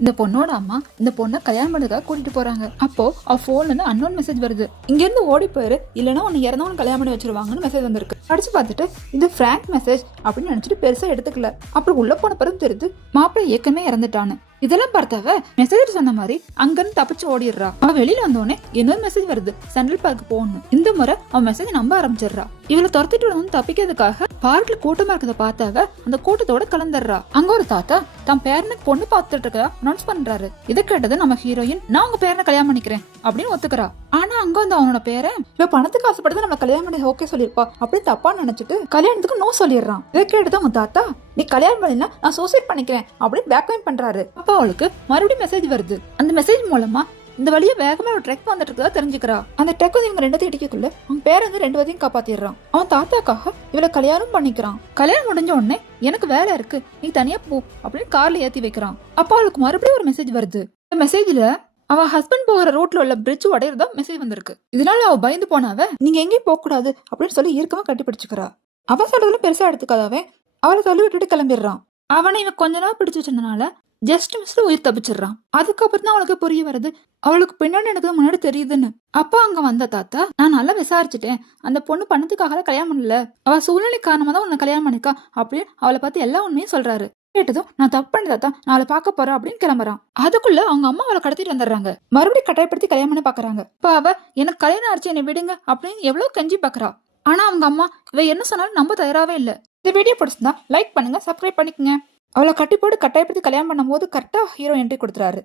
இந்த பொண்ணோட அம்மா இந்த பொண்ணை கல்யாணம் பண்ணதுக்காக கூட்டிட்டு போறாங்க. அப்போ அவ போன்ல இருந்து அன்னோன் மெசேஜ் வருது. இங்க இருந்து ஓடி போயிரு, இல்லைன்னா உன்னை இறந்தவன் கல்யாணம் பண்ணி வச்சிருவாங்கன்னு மெசேஜ் வந்திருக்கு. படிச்சு பார்த்துட்டு இது பிராங்க் மெசேஜ் அப்படின்னு நினைச்சிட்டு பெருசா எடுத்துக்கல. அப்புறம் உள்ள போன பிறகு தெரியுது மாப்பிள்ளை ஏற்கனவே இறந்துட்டான்னு. இதெல்லாம் பார்த்தவ மெசேஜ் சொன்ன மாதிரி அங்கிருந்து தப்பிச்சு ஓடிடுறா. அவ வெளியில வந்தோடனே இன்னொரு மெசேஜ் வருது, சென்ட்ரல் பார்க் போகணும். இந்த முறை அவ மெசேஜ் நம்ப ஆரம்பிச்சிடுறா. இவளை துரத்திட்டு வந்து தப்பிக்கிறதுக்காக பார்க்ல கூட்டமா இருக்கிறத பார்த்தவ அந்த கூட்டத்தோட கலந்துடுறா. அங்க ஒரு தாத்தா தன் பேரனுக்கு பொண்ணு பார்த்துட்டு இருக்க அனௌன்ஸ் பண்றாரு. இதை கேட்டது நம்ம ஹீரோயின் நான் உங்க பேரனை கல்யாணம் பண்ணிக்கிறேன் அப்படின்னு ஒத்துக்கிறா. ஆனா அங்க வந்து அவனோட பேரன் இவ பணத்துக்கு ஆசைப்படுறது நம்ம கல்யாணம் பண்ணி ஓகே சொல்லிருப்பா அப்படின்னு தப்பா நினைச்சிட்டு கல்யாணத்துக்கு நோ சொல்லிடுறான். இதை கேட்டது உங்க தாத்தா நீ கல்யாணம் பண்ணல நான் சூசைட் பண்ணிக்கிறேன் அப்படின்னு பேக்லைன் பண்றாரு. அப்ப அவளுக்கு மறுபடியும் மெசேஜ் வருது. அந்த மெசேஜ் மூலமா இந்த வழியா வேகமா ஒரு ட்ரெக் வந்துட்டு இருக்கா தெரிஞ்சுக்கிறா. அந்த ட்ரெக் வந்து இவங்க ரெண்டத்தையும் இடிக்கக்குள்ள அவன் பேர வந்து ரெண்டு வதையும் காப்பாத்திடுறான். அவன் தாத்தாக்காக இவளை கல்யாணம் பண்ணிக்கிறான். கல்யாணம் முடிஞ்ச உடனே எனக்கு வேலை இருக்கு நீ தனியா போ அப்படின்னு கார்ல ஏத்தி வைக்கிறான். அப்ப அவளுக்கு மறுபடியும் ஒரு மெசேஜ் வருது. இந்த மெசேஜ்ல அவ ஹஸ்பண்ட் போகிற ரோட்ல உள்ள பிரிட்ஜ் உடையறதா மெசேஜ் வந்திருக்கு. இதனால அவ பயந்து போனாவ நீங்க எங்கேயும் போக கூடாது அப்படின்னு சொல்லி இறுக்கமா கட்டி பிடிச்சுக்கிறா. அவன் சொல்றதுல பெருசா எடுத்துக்காதவே அவளை தள்ளி விட்டுட்டு கிளம்பிடுறான். அவனை இவன் கொஞ்ச நாள் பிடிச்சு வச்சிருந்தனால ஜஸ்ட் மிஸ்ல உயிர் தப்பிச்சிடறான். அதுக்கப்புறம் தான் அவளுக்கு புரிய வருது அவளுக்கு பின்னாடி எனக்கு முன்னாடி தெரியுதுன்னு. அப்பா அங்க வந்த தாத்தா நான் நல்லா விசாரிச்சுட்டேன், அந்த பொண்ணு பணத்துக்காக கல்யாணம் பண்ணல, அவ சூழ்நிலை காரணமா தான் உன்னை கல்யாணம் பண்ணிக்கா அப்படின்னு அவளை பார்த்து எல்லா உண்மையும் சொல்றாரு. கேட்டதும் நான் தப்பு பண்ணி தாத்தா நான் அவளை பார்க்க போறேன் அப்படின்னு கிளம்புறான். அதுக்குள்ள அவங்க அம்மா அவளை கடத்திட்டு வந்துடுறாங்க. மறுபடியும் கட்டாயப்படுத்தி கல்யாணம் பண்ணி பாக்குறாங்க. இப்ப அவ எனக்கு கல்யாணம் ஆச்சு என்னை விடுங்க அப்படின்னு எவ்வளவு கெஞ்சி பாக்குறா. ஆனா அவங்க அம்மா இவ என்ன சொன்னாலும் நம்ப தயாராவே இல்ல. இந்த வீடியோ பிடிச்சிருந்தா லைக் பண்ணுங்க, சப்ஸ்கிரைப் பண்ணிக்கங்க. அவளை கட்டி போட்டு கட்டாயப்படுத்தி கல்யாணம் பண்ணும் போது கரெக்டா ஹீரோ என்ட்ரி கொடுத்துறாரு.